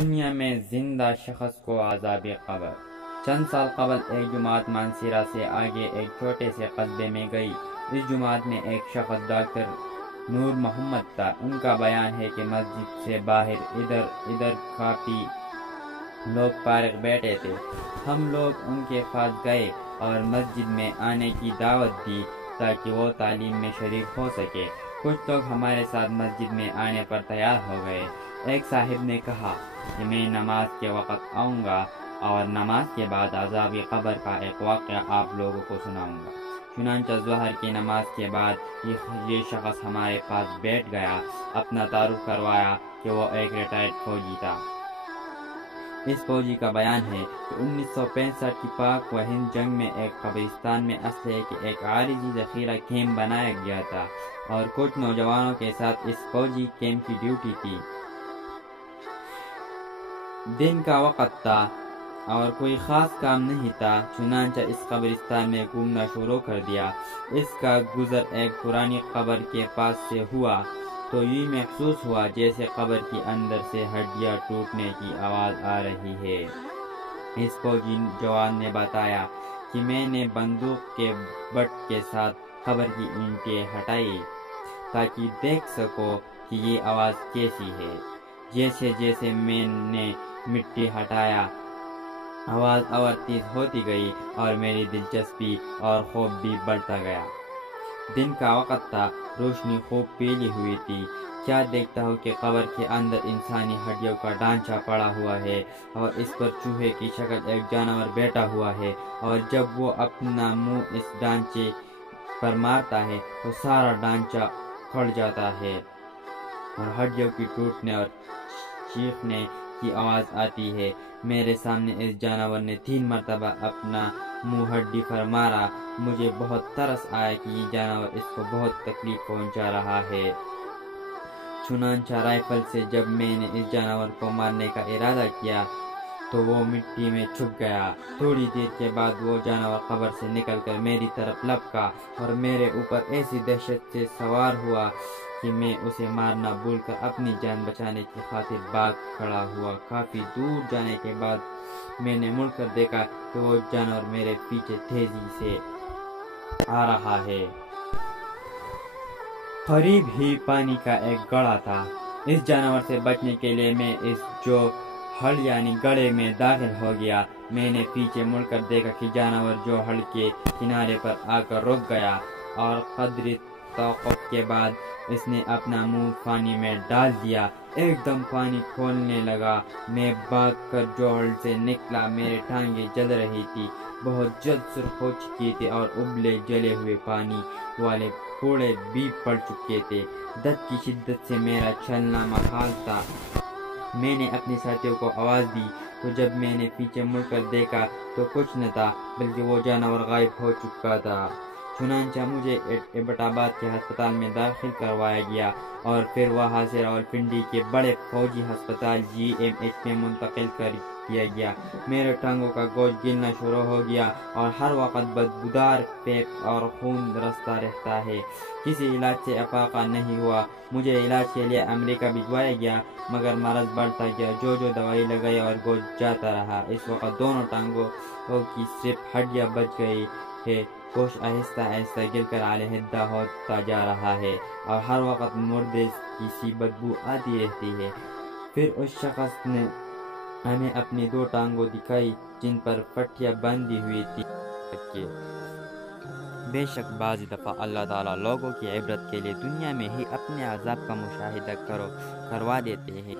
دنیا میں زندہ شخص کو عذاب قبر۔ چند سال قبل ایک جماعت مانسیرا سے آگے ایک چھوٹے سے قصبے میں گئی۔ اس جماعت میں ایک شخص ڈاکٹر نور محمد تھا۔ ان کا بیان ہے کہ مسجد سے باہر ادھر ادھر کافی لوگ فارغ بیٹھے تھے۔ ہم لوگ ان کے پاس گئے اور مسجد میں آنے کی دعوت دی تاکہ وہ تعلیم میں شریک ہو سکے۔ کچھ لوگ ہمارے ساتھ مسجد میں آنے پر تیار ہو گئے۔ ایک صاحب نے کہا کہ میں نماز کے وقت آؤں گا اور نماز کے بعد عذاب قبر کا ایک واقعہ آپ لوگوں کو سناؤں گا۔ چنانچہ ظہر کی نماز کے بعد یہ شخص ہمارے پاس بیٹھ گیا، اپنا تعارف کروایا کہ وہ ایک ریٹائرڈ فوجی تھا۔ اس فوجی کا بیان ہے کہ 1965 کی پاک و ہند جنگ میں ایک قبرستان میں اسلحے کے ایک عارضی ذخیرہ کیمپ بنایا گیا تھا اور کچھ نوجوانوں کے ساتھ اس فوجی کیمپ کی ڈیوٹی تھی۔ دن کا وقت تھا اور کوئی خاص کام نہیں تھا، چنانچہ اس قبرستان میں گھومنا شروع کر دیا۔ اس کا گزر ایک پرانی قبر کے پاس سے ہوا تو یہ محسوس ہوا جیسے قبر کے اندر سے ہڈیاں ٹوٹنے کی آواز آ رہی ہے۔ اس فوجی جوان نے بتایا کہ میں نے بندوق کے بٹ کے ساتھ قبر کی اینٹیں ہٹائی تاکہ دیکھ سکو کہ یہ آواز کیسی ہے۔ جیسے جیسے میں نے مٹی ہٹایا آواز اور تیز ہوتی گئی اور میری دلچسپی اور خوف بھی بڑھتا گیا۔ دن کا وقت تھا، روشنی خوب پیلی ہوئی تھی۔ کیا دیکھتا ہوں کہ قبر کے اندر انسانی ہڈیوں کا ڈھانچہ پڑا ہوا ہے اور اس پر چوہے کی شکل ایک جانور بیٹھا ہوا ہے، اور جب وہ اپنا منہ اس ڈھانچے پر مارتا ہے تو سارا ڈھانچہ کھڑ جاتا ہے اور ہڈیوں کی ٹوٹنے اور چیخنے کی آواز آتی ہے۔ میرے سامنے اس جانور نے 3 مرتبہ اپنا منہ ہڈی پر مارا۔ مجھے بہت ترس آیا کہ یہ جانور اس کو بہت تکلیف پہنچا رہا ہے۔ چنانچہ رائفل سے جب میں نے اس جانور کو مارنے کا ارادہ کیا تو وہ مٹی میں چھپ گیا۔ تھوڑی دیر کے بعد وہ جانور قبر سے نکل کر میری طرف لپکا اور میرے اوپر ایسی دہشت سے سوار ہوا کہ میں اسے مارنا بھول کر اپنی جان بچانے کی خاطر بھاگ کھڑا ہوا۔ کافی دور جانے کے بعد میں نے مڑ کر دیکھا کہ وہ جانور میرے پیچھے تیزی سے آ رہا ہے۔ قریب ہی پانی کا ایک گڑھا تھا۔ اس جانور سے بچنے کے لیے میں اس جو ہل یعنی گڑھے میں داخل ہو گیا۔ میں نے پیچھے مڑ کر دیکھا کہ جانور جو ہل کے کنارے پر آ کر رک گیا اور قدری توقف کے بعد اس نے اپنا منہ پانی میں ڈال دیا۔ ایک دم پانی کھولنے لگا۔ میں بھاگ کر جوہل سے نکلا۔ میری ٹانگیں جل رہی تھی، بہت جلد سرخ ہو چکی تھی اور ابلے جلے ہوئے پانی والے پھوڑے بھی پڑ چکے تھے۔ درد کی شدت سے میرا چلنا محال تھا۔ میں نے اپنے ساتھیوں کو آواز دی تو جب میں نے پیچھے مڑ کر دیکھا تو کچھ نہ تھا بلکہ وہ جانور غائب ہو چکا تھا۔ چنانچہ مجھے ایبٹ آباد کے ہسپتال میں داخل کروایا گیا اور پھر وہاں سے راولپنڈی کے بڑے فوجی ہسپتال GMH میں منتقل کر دیا گیا۔ میرے ٹانگوں کا گوشت گلنا شروع ہو گیا اور ہر وقت بدبودار پیپ اور خون رستا رہتا ہے۔ کسی علاج سے افاقہ نہیں ہوا۔ مجھے علاج کے لیے امریکہ بھجوایا گیا مگر مرض بڑھتا گیا۔ جو دوائی لگائی اور گوشت جاتا رہا۔ اس وقت دونوں ٹانگوں کی صرف ہڈیاں بچ گئی ہے۔ گوشت آہستہ آہستہ گل کر علیحدہ ہوتا جا رہا ہے اور ہر وقت مردے کی سی بدبو آتی رہتی ہے۔ پھر اس شخص نے ہمیں اپنی 2 ٹانگوں دکھائی جن پر پٹھیاں بندھی ہوئی تھی۔ بے شک بعض دفعہ اللہ تعالیٰ لوگوں کی عبرت کے لیے دنیا میں ہی اپنے عذاب کا مشاہدہ کروا دیتے ہیں۔